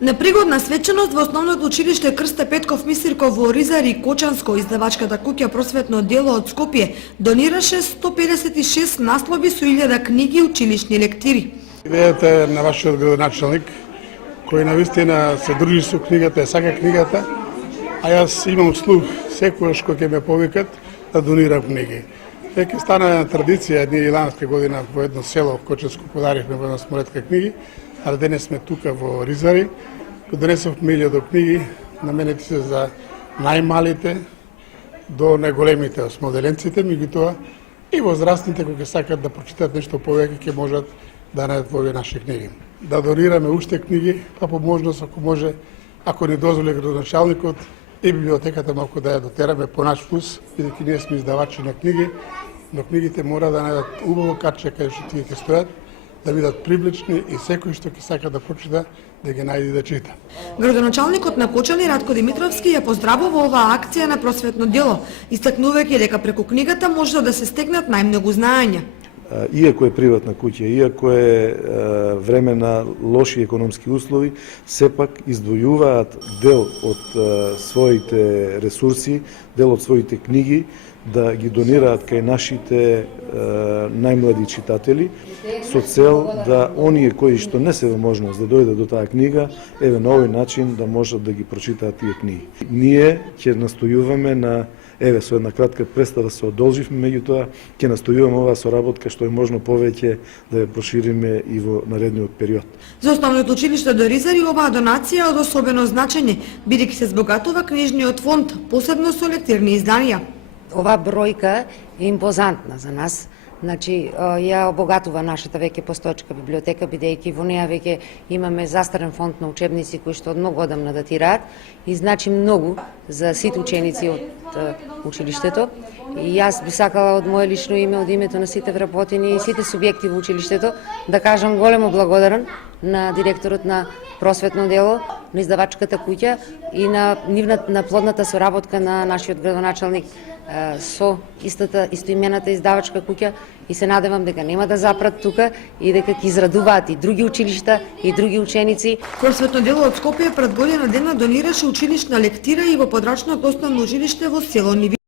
Непригодна свеченост во основното училиште Крсте Петков Мисирков во Ризари Кочанско, издавачката куќа Просветно дело од Скопје донираше 156 наслови со 1000 книги и училишни лектири. Идејата на вашиот градоначалник, кој навистина се дружи со книгата, сака книгата, а јас имам слух секојаш кој ќе ме повикат да донирам книги. Веќе стана традиција, ние иланска година во едно село в Кочанско подаривме во една сморетка книги, а денес сме тука во Ризари, донесовме 1000 книги, наменети се за најмалите до најголемите осмоделенците, меѓутоа и возрастните кои ќе сакат да прочитат нешто повеќе ќе можат да најдат во овие наши книги. Да донираме уште книги, па по можност ако може, ако не дозволи градоначалникот и библиотеката малку да ја дотераме по наш вкус, бидејќи ние сме издавачи на книги, но книгите мора да најдат убаво каче каде што тие ќе стојат, да бидат привлечни и секој што ќе сака да прочита да ги најде да чита. Градоначалникот на Кочани Радко Димитровски ја поздравува оваа акција на Просветно дело, истакнувајќи дека преку книгата може да се стекнат најмногу знаења. Иако е приватна куќа, иако е време на лоши економски услови, сепак издвојуваат дел од своите ресурси, дел од своите книги, да ги донираат кај нашите најмлади читатели, со цел да оние кои што не се во можност да дојдат до таа книга, еве на овој начин да можат да ги прочитаат тие книги. Ние ќе настојуваме на еве со една кратка представа се одолживме, меѓутоа ќе настојуваме оваа соработка што е можно повеќе да ја прошириме и во наредниот период. За основното училиште до Ризари оваа донација е од особено значење, бидејќи се збогатува книжниот фонд, посебно со лектирни изданија. Ова бројка е импозантна за нас. Значи, ја обогатува нашата веќе постоечка библиотека, бидејќи во неја веќе имаме застарен фонд на учебници кои што од многу одамна датираат и значи многу за сите ученици од училиштето. И јас би сакала од моје лично име, од името на сите вработени и сите субјекти во училиштето да кажам големо благодарен на директорот на Просветно дело, на издавачката куќа и на плодната соработка на нашиот градоначалник со истоимената издавачка куќа и се надевам дека нема да запрат тука и дека ќе израдуваат и други училишта и други ученици. Просветно дело од Скопје пред година дена донираше училишна лектира и во подрачното основно училиште во село Нивица.